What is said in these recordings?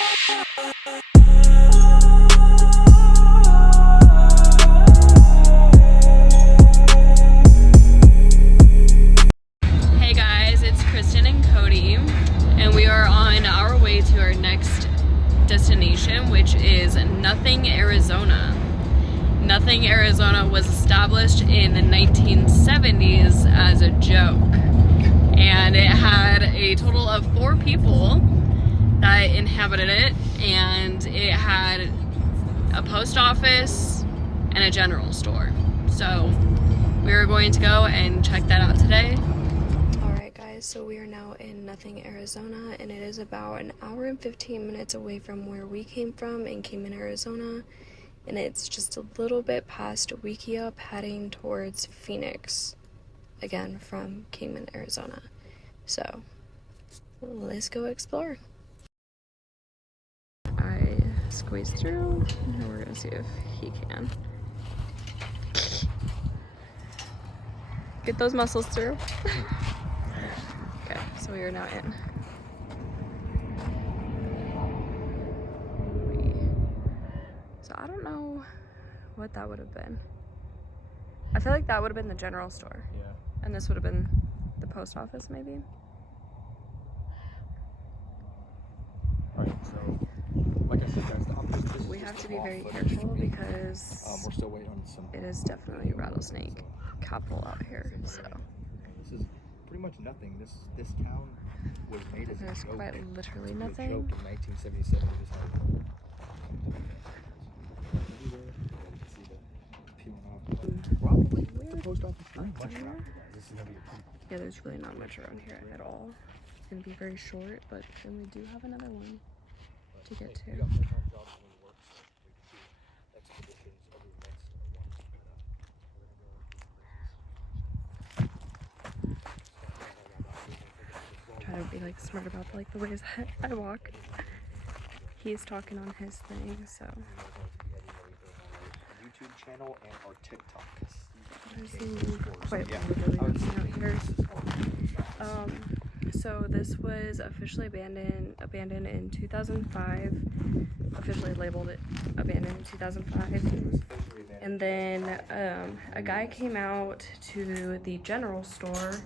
Hey guys, it's Kristen and Cody, and we are on our way to our next destination, which is Nothing, Arizona. Nothing, Arizona was established in the 1970s as a joke, and it had a total of 4 people that inhabited it, and it had a post office and a general store. So we are going to go and check that out today. Alright guys, so we are now in Nothing, Arizona, and it is about an hour and 15 minutes away from where we came from in Cayman, Arizona, and it's just a little bit past Wikiup heading towards Phoenix, again from Cayman, Arizona. So let's go explore. I squeezed through, and we're gonna see if he can. Get those muscles through. Okay, so we are now in. So I don't know what that would have been. I feel like that would have been the general store. Yeah. And this would have been the post office, maybe. Alright, so like I said, guys, We have to be very careful because we're still waiting on some. it is definitely rattlesnake capital out here. So This is pretty much nothing. This town was made as there's a joke. quite literally It was a nothing. joke in 1977. It just had everywhere. You can see that peeling off. Probably the post office. Not much around here, guys. This is gonna be a pretty. Yeah, there's really not much around here at all. It's gonna be very short, but then we do have another one to get to. We got full-time jobs when we work, so we can do expeditions over the next Try to be like smart about like the ways that I walk. He's talking on his thing, so YouTube channel and our TikTok. there's quite literally nothing out here. So this was officially abandoned in 2005. Officially labeled it abandoned in 2005. And then a guy came out to the general store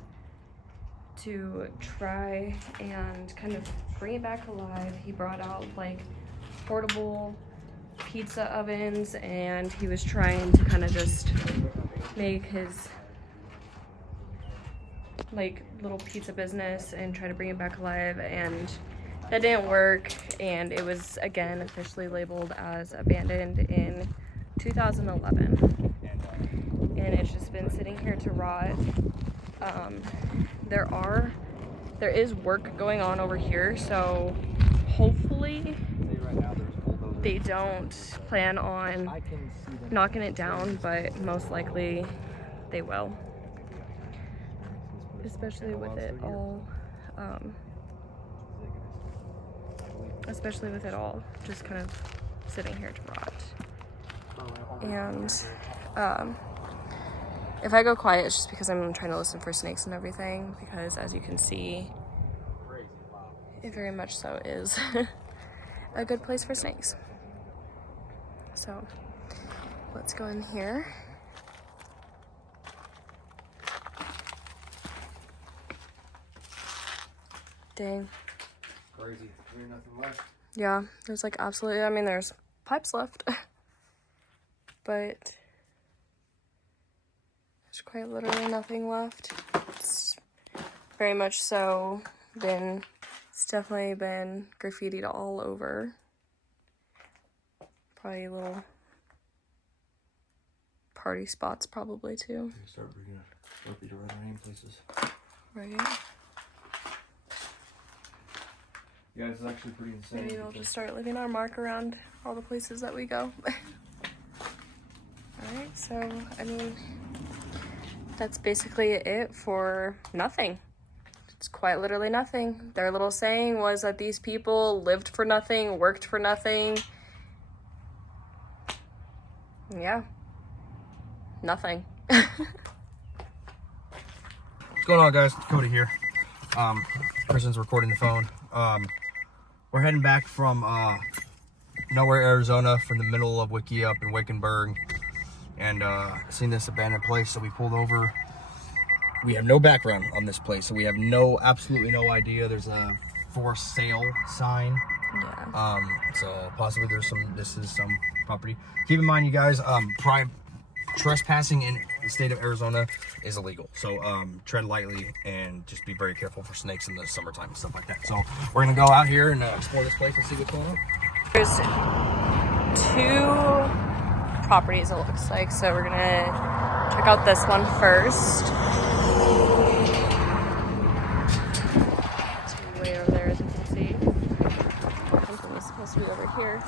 to try and kind of bring it back alive. He brought out like portable pizza ovens, and he was trying to kind of just make his like little pizza business and try to bring it back alive, and that didn't work, and it was again officially labeled as abandoned in 2011, and it's just been sitting here to rot. There is work going on over here, so hopefully they don't plan on knocking it down, but most likely they will, especially with it all just kind of sitting here to rot. And if I go quiet, it's just because I'm trying to listen for snakes and everything, because as you can see, it very much so is a good place for snakes. So let's go in here. Dang. Crazy. There's nothing left. Yeah, there's like absolutely, I mean, there's pipes left, but there's quite literally nothing left. It's very much so it's definitely been graffitied all over. Probably little party spots probably too. Start bringing Sharpie to write our name places. Right? Yeah, it's actually pretty insane. Maybe we'll just start leaving our mark around all the places that we go. Alright, so, I mean, that's basically it for nothing. It's quite literally nothing. Their little saying was that these people lived for nothing, worked for nothing. Yeah. Nothing. What's going on, guys? Cody here. Kristen's recording the phone. We're heading back from nowhere, Arizona, from the middle of Wiki up in Wickenburg, and seen this abandoned place, so we pulled over. We have no background on this place, so we have absolutely no idea. There's a for sale sign. Yeah. So possibly this is some property. Keep in mind, you guys, trespassing in the state of Arizona is illegal. So tread lightly and just be very careful for snakes in the summertime and stuff like that. So we're gonna go out here and explore this place and see what's going on. There's 2 properties, it looks like, so we're gonna check out this one first. It's way over there, as you can see. Something was supposed to be over here.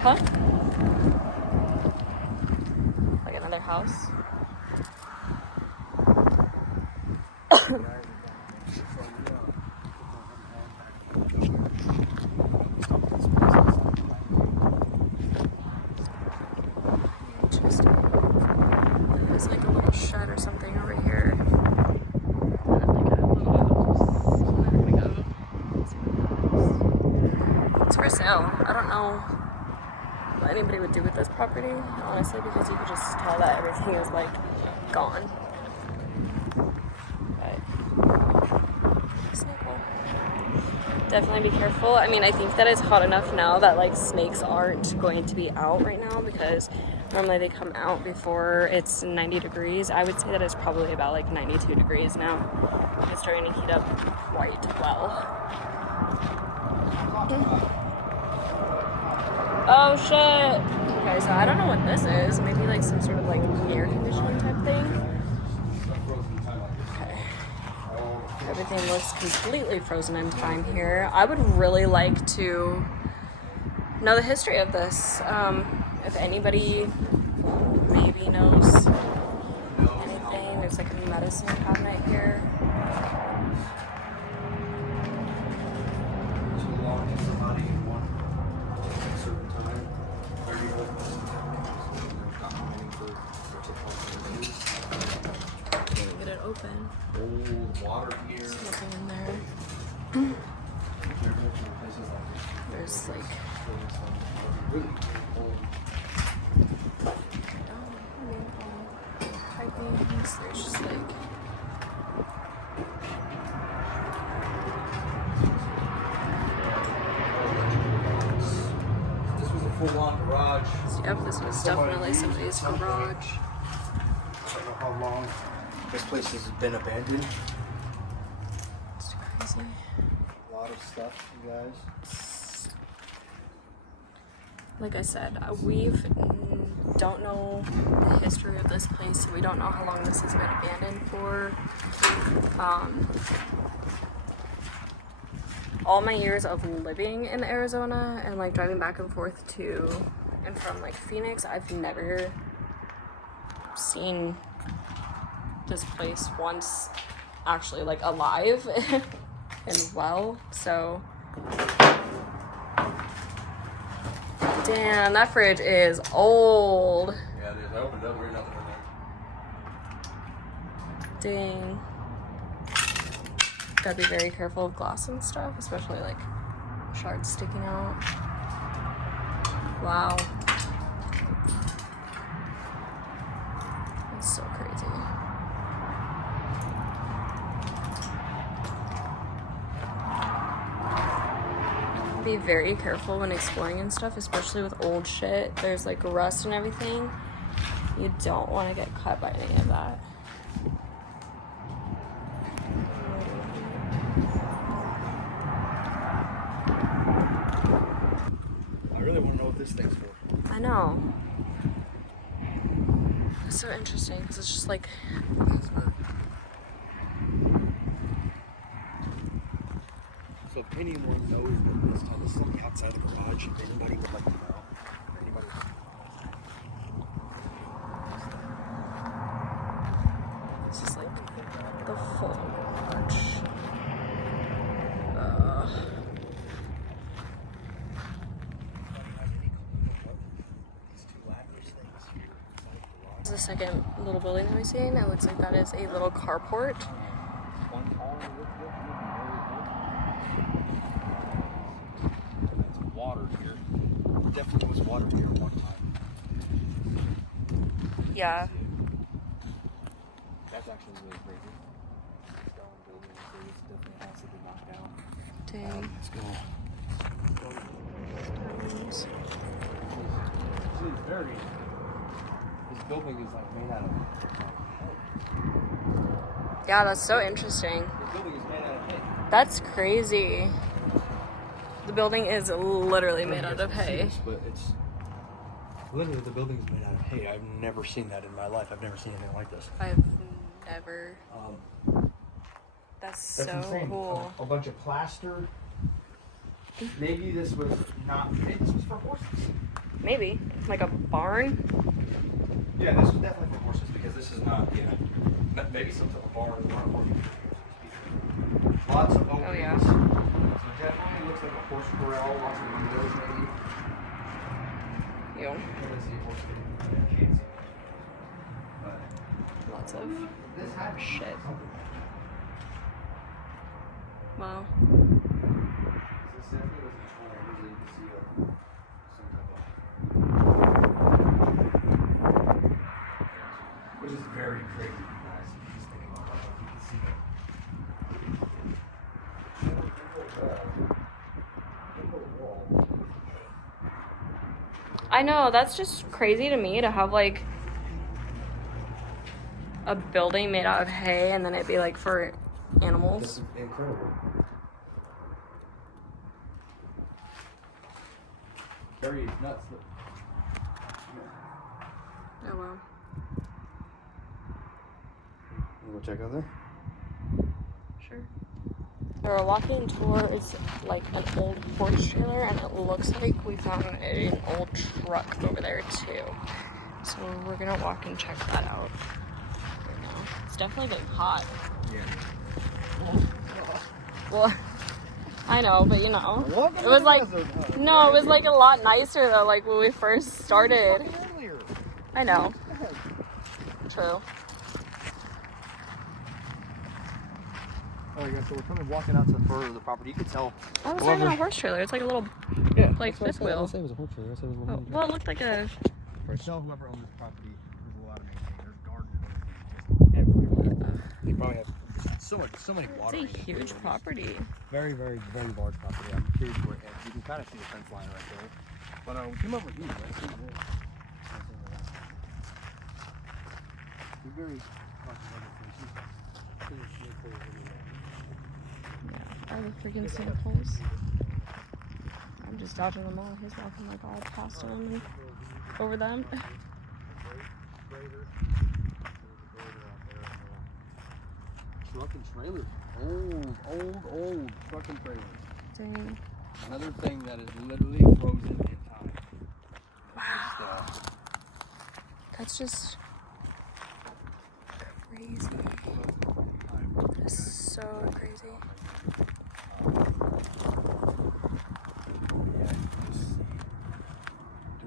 Huh? Like another house? Interesting. There's like a little shed or something over here. And then like a little house. There we go. Let's see what that is. It's for sale. I don't know what anybody would do with this property, honestly, because you could just tell that everything is like gone. Definitely be careful. I mean, I think that it's hot enough now that like snakes aren't going to be out right now, because normally they come out before it's 90 degrees. I would say that it's probably about like 92 degrees now. It's starting to heat up quite well. Oh shit. Okay, so I don't know what this is. Maybe like some sort of like air conditioning type thing. Everything looks completely frozen in time here. I would really like to know the history of this. If anybody maybe knows anything, there's like a medicine cabinet here. Get it open. Old water here. There's nothing in there. There's like pipings. There's just like this was a full-on garage. yep, this was definitely somebody's garage. I don't know how long this place has been abandoned. It's crazy. A lot of stuff, you guys. Like I said, we don't know the history of this place, so we don't know how long this has been abandoned for. All my years of living in Arizona and like driving back and forth to and from like Phoenix, I've never seen this place once actually like alive and well. So damn, that fridge is old. Yeah, it is. I opened it up, there's nothing in there. Dang. Gotta be very careful of glass and stuff, especially like shards sticking out. Wow. That's so crazy. Be very careful when exploring and stuff, especially with old shit. There's like rust and everything. You don't want to get cut by any of that. I really want to know what this thing's for. I know. It's so interesting because it's just like. So if anyone knows what this type of stuff outside the garage, if anybody would like to know, if anybody. This is like the full garage. This is the second little building that we're seeing. It looks like that is a little carport. one car and that's water here. Definitely was water here one time. Yeah. That's actually really crazy. Stone building, so it's definitely has to be knocked out. Dang. Let's go. Stones. It's very. This building is like made out of. Yeah, that's so interesting. This building is made out of hay. That's crazy. The building is literally made out of hay. This, but it's literally the building is made out of hay. I've never seen that in my life. I've never seen anything like this. I've never. That's so insane. cool. A bunch of plaster. Maybe this was not. Maybe this was for horses. Maybe. Like a barn? Yeah, this was definitely for horses because this is not. Yeah. Maybe some type of barn or horse. Lots of openings. Oh, yeah. So definitely looks like a horse corral. Lots of windows, maybe. Ew. Let's see if horse can't see. But Lots of this had shit. Wow. This definitely was a tool. Usually you can see some type of. Which is very crazy, guys. Just thinking about that. You can see that. I know, that's just crazy to me to have like a building made out of hay and then it'd be like for animals. This is incredible. Very nuts. Oh wow. You go check out there? Sure. We were walking towards like an old horse trailer and it looks like we found an old truck over there too. So we're gonna walk and check that out right now. It's definitely getting hot. Yeah. Well, I know, but you know, it was like, no, it was like a lot nicer though, like when we first started. I know. True. Oh yeah, so we're coming walking out to the further of the property. You can tell. Oh, it's not even a horse trailer. It's like a little, Yeah. like fifth wheel. I say it was a horse trailer. I say it was a Oh, well, it looked like a. For tell whoever owns this property, there's a lot of maintainers, gardens, just everywhere. They probably have so many water. It's a huge property. Very, very, very large property. I'm curious where it ends. You can kind of see the fence line right there. But we came over here, right? See this. It's very Yeah, are the freaking samples? I'm just dodging them all. He's walking like all past them and over them. truck and trailer. Old truck and trailer. Dang. Another thing that is literally frozen in time. Wow. That's just crazy. That's so crazy. Yeah,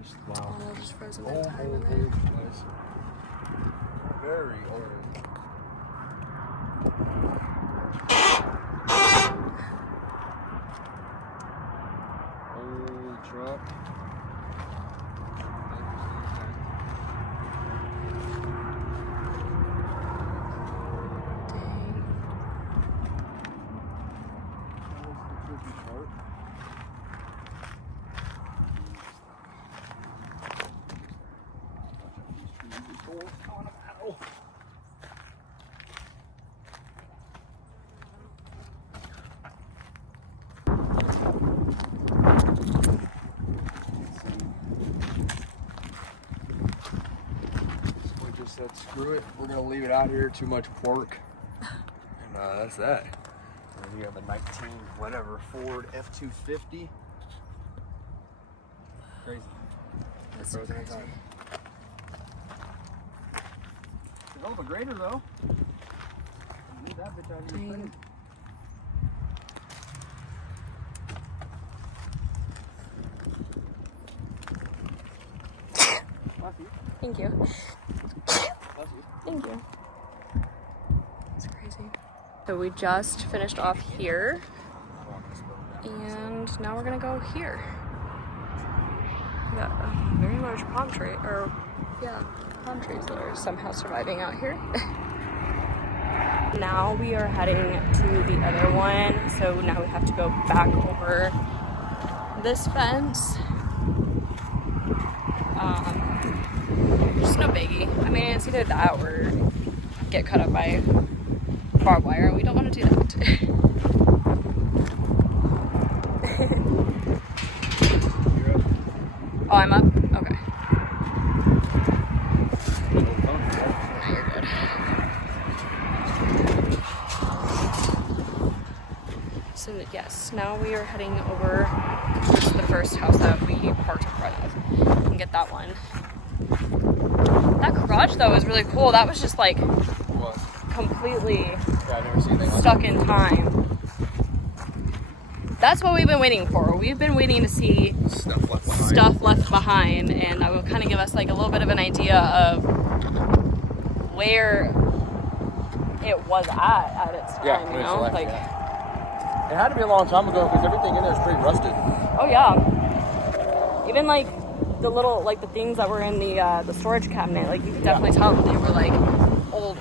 just wow. Oh, just frozen in Old time in there. place. Very old. Old truck. Dang. That was the tricky part. We just said screw it, we're gonna leave it out here, too much work. And that's that. And then you have a 19 whatever Ford F-250. Crazy. That's so Frozen in crazy. time. Hell of a grader though. Leave that bitch out here. Dang. Thank you. Thank you. It's crazy. So we just finished off here, and now we're gonna go here. We got a very large palm tree, or yeah, palm trees that are somehow surviving out here. Now we are heading to the other one, so now we have to go back over this fence. Just no biggie. I mean, it's either that or get cut up by barbed wire, and we don't want to do that. Oh, I'm up? Okay. No, you're good. So yes, now we are heading over towards the first house that we parked in front of and get that one. That garage though is really cool. That was just like completely stuck in time. That's what we've been waiting for. We've been waiting to see stuff left behind, and that will kind of give us like a little bit of an idea of where it was at its time, you know? Like, it had to be a long time ago because everything in there is pretty rusted. Oh yeah. Even like the little, like the things that were in the storage cabinet, like you could definitely tell that they were like old.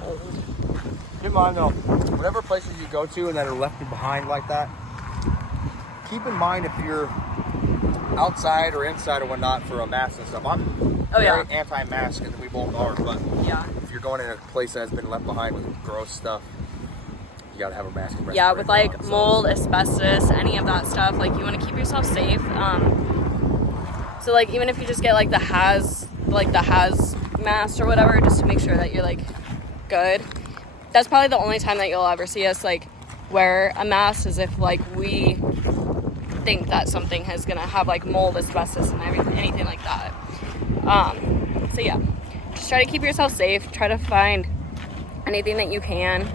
Keep in mind though, whatever places you go to and that are left behind like that, keep in mind if you're outside or inside or whatnot for a mask and stuff. I'm very anti-mask, and we both are, but yeah, if you're going in a place that has been left behind with gross stuff, you gotta have a mask. Yeah, with like mold, asbestos, any of that stuff, like you want to keep yourself safe. So like even if you just get like the haz mask or whatever, just to make sure that you're like good. That's probably the only time that you'll ever see us like wear a mask, is if like we think that something is gonna have like mold, asbestos, and anything like that. So yeah, just try to keep yourself safe. Try to find anything that you can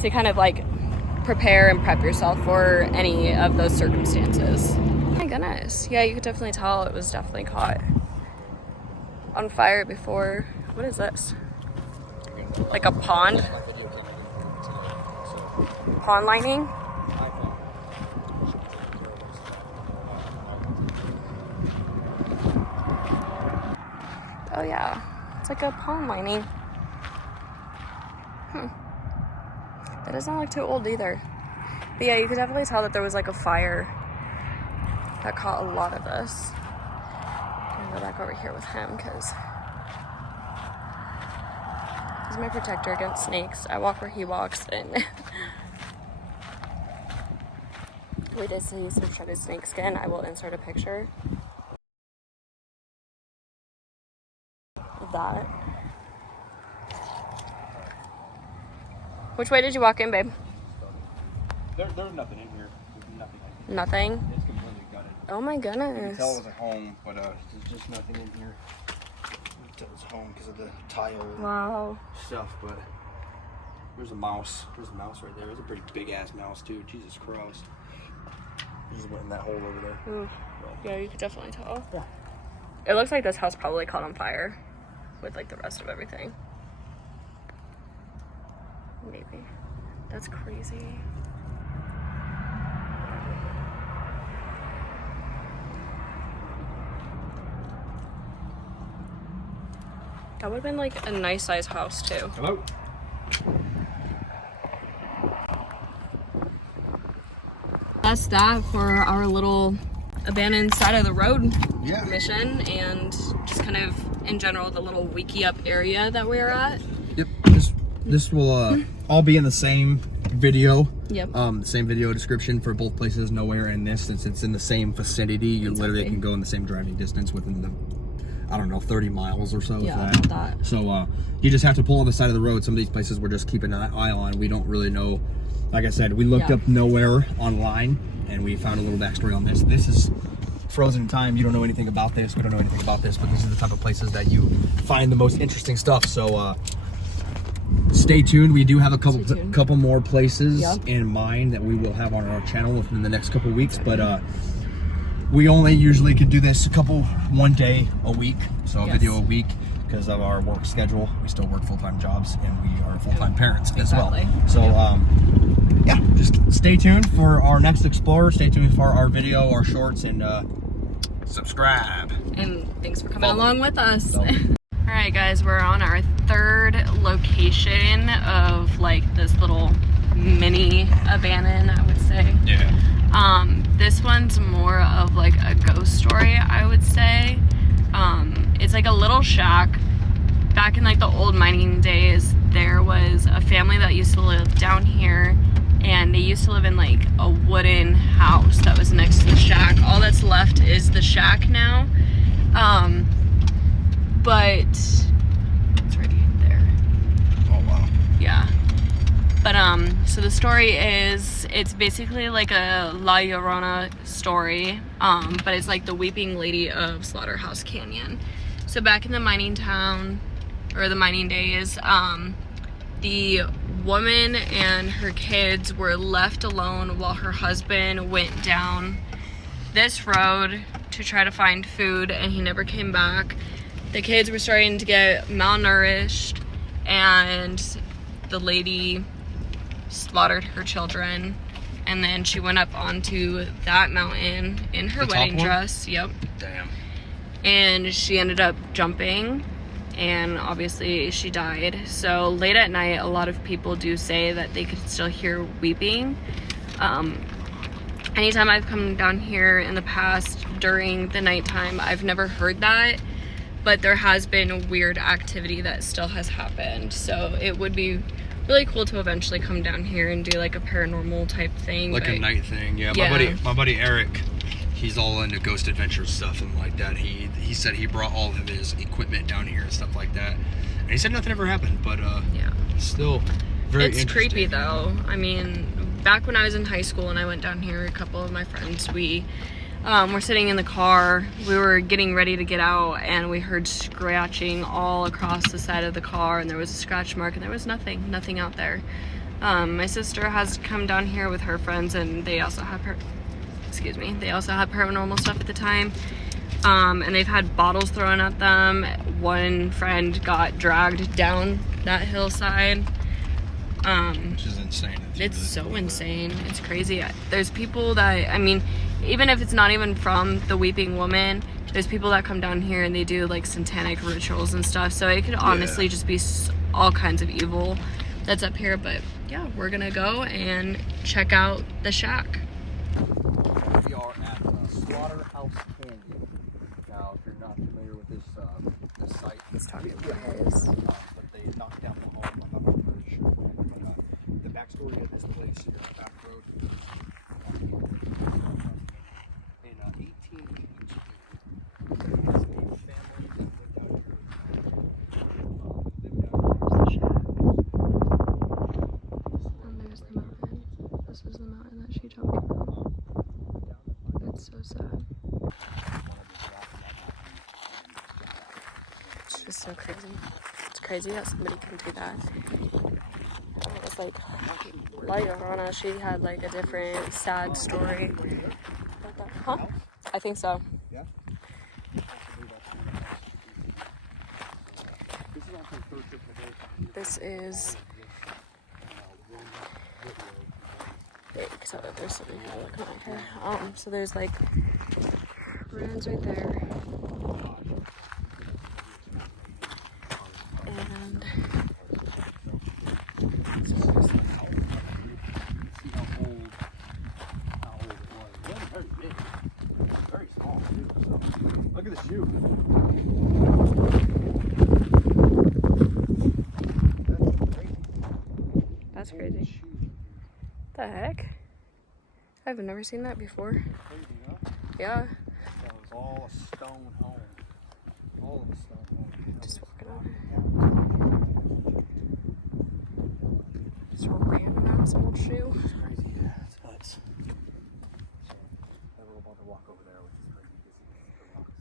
to kind of like prepare and prep yourself for any of those circumstances. Oh my goodness. Yeah, you could definitely tell it was definitely caught on fire before. What is this? Like a pond? Pond lining? Oh yeah, it's like a pond lining. That doesn't look too old either. But yeah, you could definitely tell that there was like a fire that caught a lot of this. I'm gonna go back over here with him because he's my protector against snakes. I walk where he walks, and we did see some shredded snake skin. I will insert a picture of that. Which way did you walk in, babe? There's nothing in here. Nothing. Nothing? It's completely gutted. Oh my goodness. You can tell it was a home, but there's just nothing in here. You can tell it's home because of the tile stuff, but there's a mouse. There's a mouse right there. There's a pretty big ass mouse too. Jesus Christ. He just went in that hole over there. Ooh. Yeah, you could definitely tell. Yeah. It looks like this house probably caught on fire with like the rest of everything. Maybe. That's crazy. That would have been like a nice size house too. Hello? That's that for our little abandoned side of the road mission, and just kind of in general the little wiki up area that we're at. Yep. This will all be in the same video. Yep. The same video description for both places. Nowhere in this, since it's in the same vicinity. You literally can go in the same driving distance within the, I don't know, 30 miles or so. Yeah, that. So you just have to pull on the side of the road. Some of these places we're just keeping an eye on. We don't really know. Like I said, we looked up Nowhere online, and we found a little backstory on this. This is frozen in time. You don't know anything about this. We don't know anything about this, but this is the type of places that you find the most interesting stuff. So stay tuned. We do have a couple more places in mind that we will have on our channel within the next couple weeks, but we only usually could do this one day a week, so a video a week, because of our work schedule. We still work full-time jobs, and we are full-time parents as well. So, yeah, just stay tuned for our next Explorer. Stay tuned for our video, our shorts, and subscribe. And thanks for coming along with us. So. All right, guys, we're on our third location of like this little mini abandon, I would say. Yeah. This one's more of like a ghost story, I would say. It's like a little shack. Back in like the old mining days, there was a family that used to live down here, and they used to live in like a wooden house that was next to the shack. All that's left is the shack now. But it's right there. Oh, wow. Yeah. But so the story is, it's basically like a La Llorona story, but it's like the weeping lady of Slaughterhouse Canyon. So back in the mining town, or the mining days, the woman and her kids were left alone while her husband went down this road to try to find food, and he never came back. The kids were starting to get malnourished, and the lady slaughtered her children, and then she went up onto that mountain in her wedding dress. Yep. Damn. And she ended up jumping, and obviously she died. So late at night, a lot of people do say that they could still hear weeping. Anytime I've come down here in the past during the nighttime, I've never heard that, but there has been weird activity that still has happened. So it would be really cool to eventually come down here and do like a paranormal type thing. Like a night thing, yeah. My buddy Eric, he's all into ghost adventure stuff and like that. He said he brought all of his equipment down here and stuff like that. And he said nothing ever happened, but yeah, still very it's interesting. creepy though. I mean, back when I was in high school and I went down here, a couple of my friends, we were sitting in the car. We were getting ready to get out, and we heard scratching all across the side of the car, and there was a scratch mark, and there was nothing out there. My sister has come down here with her friends, and they also have paranormal stuff at the time. And they've had bottles thrown at them. One friend got dragged down that hillside. Which is insane. It's so insane. It's crazy. There's people that, I mean, even if it's not even from the Weeping Woman, there's people that come down here and they do like satanic rituals and stuff. So it could honestly just be all kinds of evil that's up here. But yeah, we're gonna go and check out the shack. We are at Slaughterhouse Canyon. Now, if you're not familiar with this site, He's talking about his. but they knocked down the home. I'm not really sure. But, the backstory of this place here, back road, in 1882, a family that lived down here. And there's the mountain. This was the mountain that she jumped from. It's so sad. It's just so crazy. It's crazy that somebody can do that. And it was like, La Llorona, she had like a different sad story. About that. Huh? I think so. Yeah. This is big, so there's something here looking right here. So there's like ruins right there. And so there's See how old it was. It wasn't very big. Very small too. So look at the shoe. that's crazy. What the heck? I've never seen that before. Crazy, huh? Yeah. That was all a stone home. All of a stone home. Just walking over. Just a random ass old shoe. It's crazy. Yeah, it's nuts. So, never about to walk over there, which is crazy because the rocks.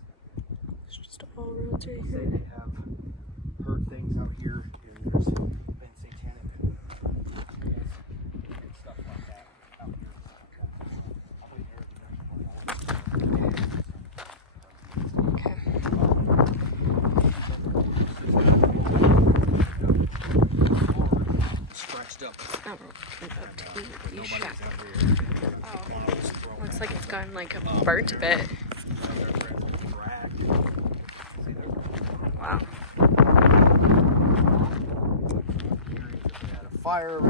It's just all roads right Say here. they have heard things out here. There's been satanic stuff like that out here. Probably Okay. still. Oh, a TV shack. Oh, looks like it's gotten like burnt a bit. Wow. Fire.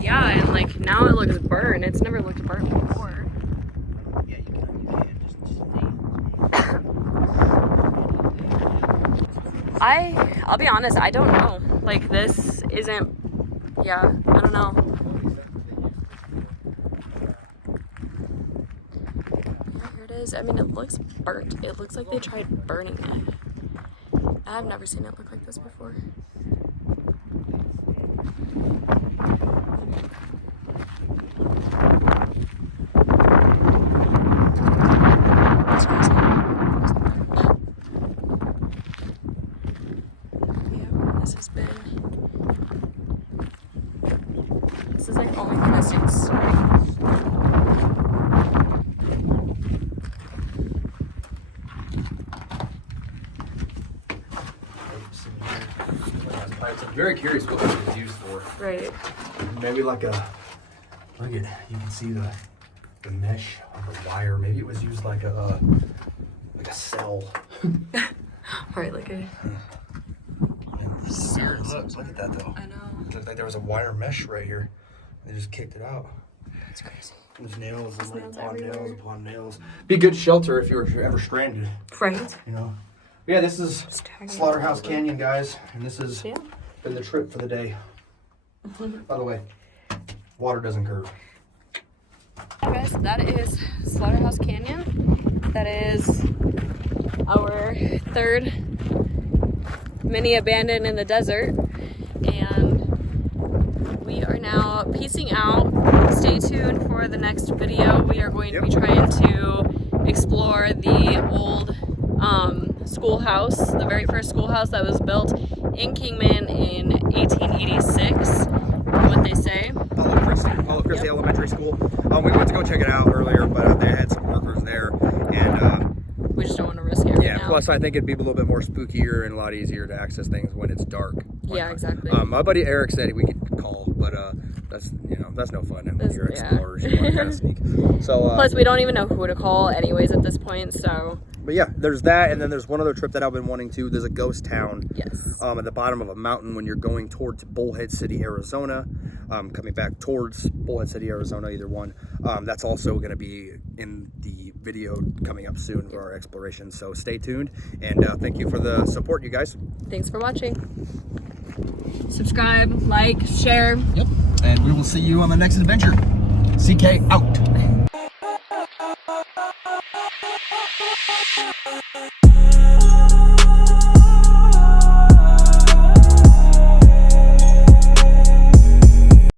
Yeah, and like now it looks burnt. It's never looked burnt before. Yeah, you can just I'll be honest, I don't know. Like this isn't, yeah, I don't know. Yeah, here it is. I mean, it looks burnt. It looks like they tried burning it. I've never seen it look like this before. That's crazy. Yeah, this has been. This is like only the six. I'm very curious what this was used for. Right. Maybe like a, look at, you can see the mesh of the wire. Maybe it was used like a cell. Right, like a. Look at that though. I know. It looked like there was a wire mesh right here. They just kicked it out. That's crazy. There's nails and Nails upon nails everywhere. upon nails. Be a good shelter if you're ever stranded, Right. you know. Yeah, this is Just tagging Slaughterhouse it. Canyon, guys, and this has Yeah. been the trip for the day. By the way, water doesn't curve. Hi guys, that is Slaughterhouse Canyon. That is our third mini abandoned in the desert. And we are now piecing out. Stay tuned for the next video. We are going to be trying to explore the old schoolhouse, the very first schoolhouse that was built in Kingman in 1886, what they say. Apollo Christie Elementary School. We went to go check it out earlier, but they had some workers there, and We just don't want to risk it right now. Plus I think it'd be a little bit more spookier and a lot easier to access things when it's dark. Yeah, exactly. My buddy Eric said we could call, but that's no fun when you're explorers. You want to kind of sneak. So Plus, we don't even know who to call anyways at this point, so. But yeah, there's that, and then there's one other trip that I've been wanting to. There's a ghost town. Yes. At the bottom of a mountain when you're going towards Bullhead City, Arizona. Coming back towards Bullhead City, Arizona, either one. That's also going to be in the video coming up soon for our exploration. So stay tuned, and thank you for the support, you guys. Thanks for watching. Subscribe, like, share. Yep. And we will see you on the next adventure. CK out.